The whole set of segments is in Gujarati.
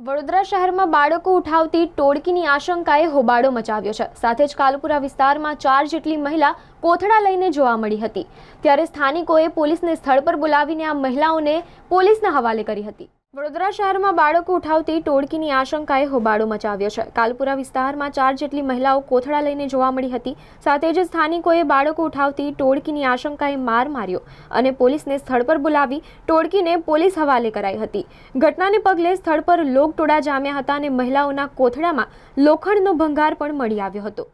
વડોદરા શહેરમાં બાળકો ઉઠાવતી ટોળકીની આશંકાએ હોબાળો મચાવ્યો છે. સાથે જ કાલપુરા વિસ્તારમાં ચાર જેટલી મહિલા કોથળા લઈને જોવા મળી હતી. ત્યારે સ્થાનિકોએ પોલીસને સ્થળ પર બોલાવીને આ મહિલાઓને પોલીસના હવાલે કરી હતી. વડોદરા શહેરમાં બાળકો ઉઠાવતી ટોળકીની આશંકાએ હોબાળો મચાવ્યો છે. કાલપુરા વિસ્તારમાં ચાર જેટલી મહિલાઓ કોથળા લઈને જોવા મળી હતી. સાથે જ સ્થાનિકોએ બાળકો ઉઠાવતી ટોળકીની આશંકાએ માર માર્યો અને પોલીસને સ્થળ પર બોલાવી ટોળકીને પોલીસ હવાલે કરાઈ હતી. ઘટનાને પગલે સ્થળ પર લોકટોળા જામ્યા હતા અને મહિલાઓના કોથળામાં લોખંડનો ભંગાર પણ મળી આવ્યો હતો.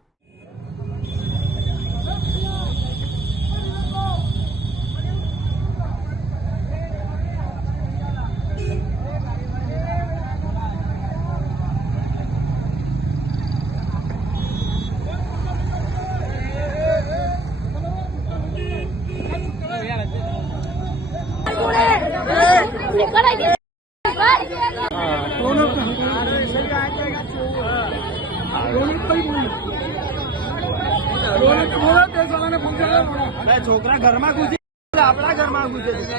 છોકરા ઘરમાં ઘૂસી આપણા ઘરમાં ઘૂસે છે.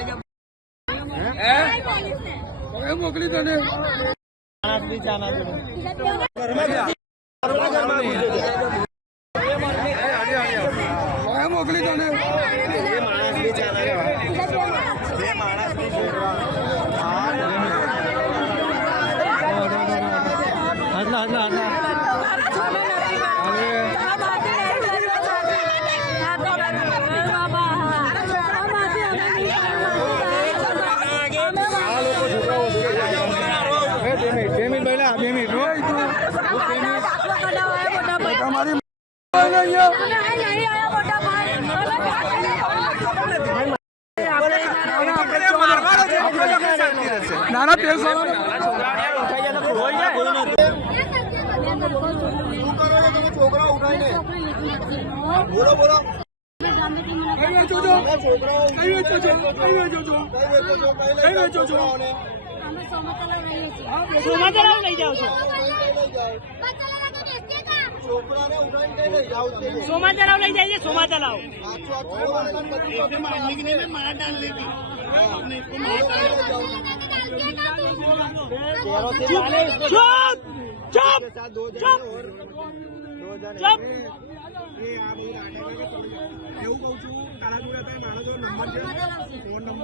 મોકલી તને જોડે. ઘરમાં ઘરમાં ઘૂસે તમારી નાના છોકરા ઉઠાઈને બોલો બોલો. કઈ વેચો છો? કઈ વેચો છો? કઈ વેચો છો? કઈ વેચો છો? સોમાતરાવ લઈ કઈ લઈ જાઓ છો? નહીં. સોમાતરાવ લઈ જાય છે સોમાતરાવ ચૂપ ચૂપ ચૂપ. ચૂપ. એવું કહું છું તારા જોડે હતા મારા નંબર છે. ફોન નંબર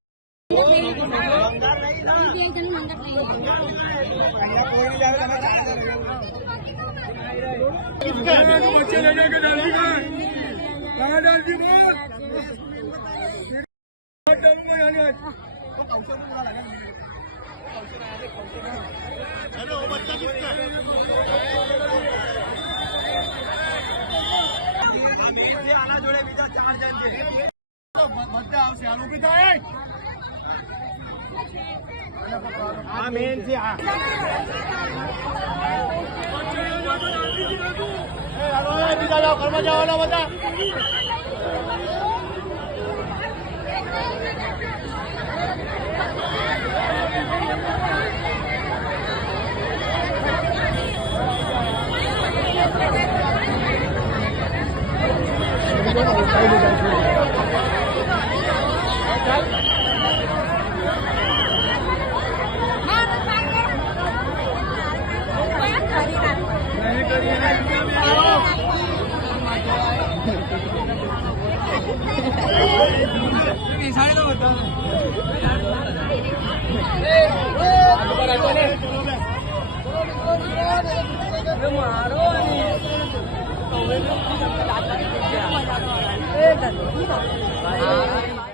बच्चे लेने के डाली का कहाँ डाल दी बोल डालूंगा यहाँ नहीं આના જોડે બીજા ચાર જણ છે બધા આવશે આનું બી થાય આ મેન છે આ. બીજા જાઓ ઘરમાં જવાના બધા. મારો